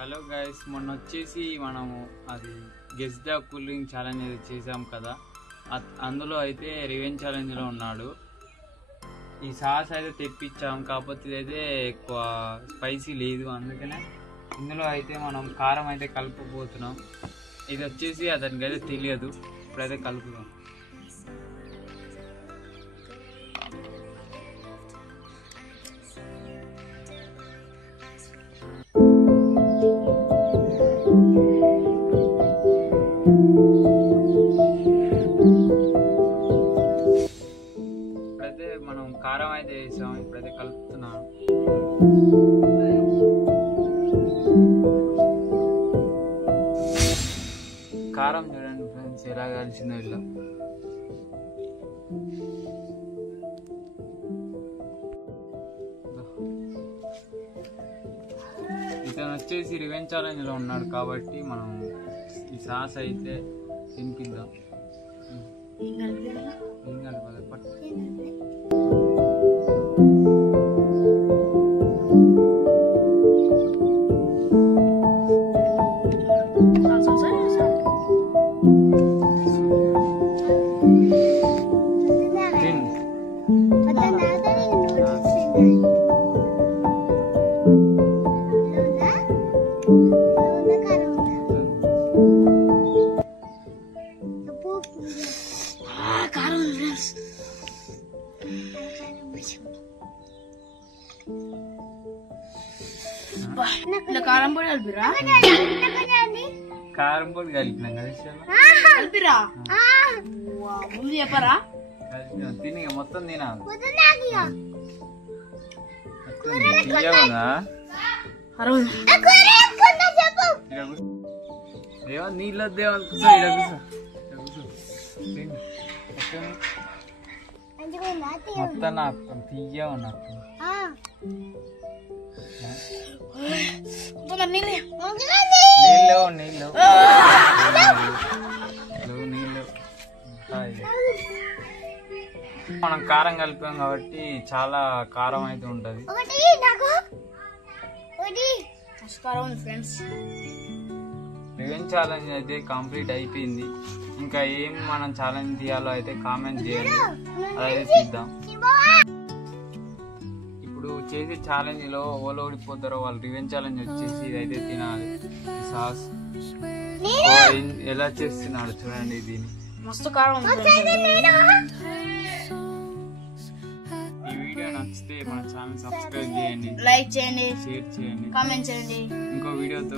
Hello guys, మొన్న వచ్చేసి మనము అది గెస్ ద కూలింగ్ ఛాలెంజ్ అయితే చేసాం కదా. అందులో అయితే రివెంజ్ ఛాలెంజ్లో ఉన్నాడు. ఈ సాస్ అయితే తెప్పించాం, కాకపోతే ఇదైతే ఎక్కువ స్పైసీ లేదు, అందుకనే ఇందులో అయితే మనం కారం అయితే కలుపుకోబోతున్నాం. ఇది వచ్చేసి అతనికి అయితే తెలియదు, ఇప్పుడైతే కలుపుదాం. ఇప్పుడైతే మనం కారం అయితే వేసాం, ఇప్పుడైతే కలుపుతున్నాం. కారం చూడండి ఫ్రెండ్స్ ఎలా కలిసిందో ఇలా. ఇతను వచ్చేసి రివెంజ్ ఛాలెంజ్లో ఉన్నాడు కాబట్టి మనం ఈ సాస్ అయితే తినిపిద్దాం. ఏం కలపాలి పట్టు. కారం పొడి కలిపిరా? కారం పొడి కలిపినాం కలిపిరా? ముందు చెప్పరా? తిని మొత్తం తినాలి. ఏమో నీళ్ళు వద్దేమనుకున్నా. మొత్తం నాకు తీయ ఉన్నట్టు. నీళ్ళు మనం కారం కలిపాం కాబట్టి చాలా కారం అయితే ఉంటది. రివెంజ్ ఛాలెంజ్ అయితే కంప్లీట్ అయిపోయింది. ఇంకా ఏం మనం ఛాలెంజ్ తీయాలో అయితే కామెంట్ చేయండి, అదైతే తీద్దాం. ఇప్పుడు చేసే ఛాలెంజ్ లో ఓలో ఓడిపోతారో వాళ్ళు రివెంజ్ ఛాలెంజ్ వచ్చేసి ఇదైతే తినాలి. సాస్ ఎలా చేస్తున్నాడు చూడండి, దీన్ని మస్తు కారం. ఈ వీడియో నచ్చితే మన ఛానల్ సబ్స్క్రైబ్ చేయండి, లైక్ చేయండి, షేర్ చేయండి, కామెంట్ చేయండి. ఇంకో వీడియోతో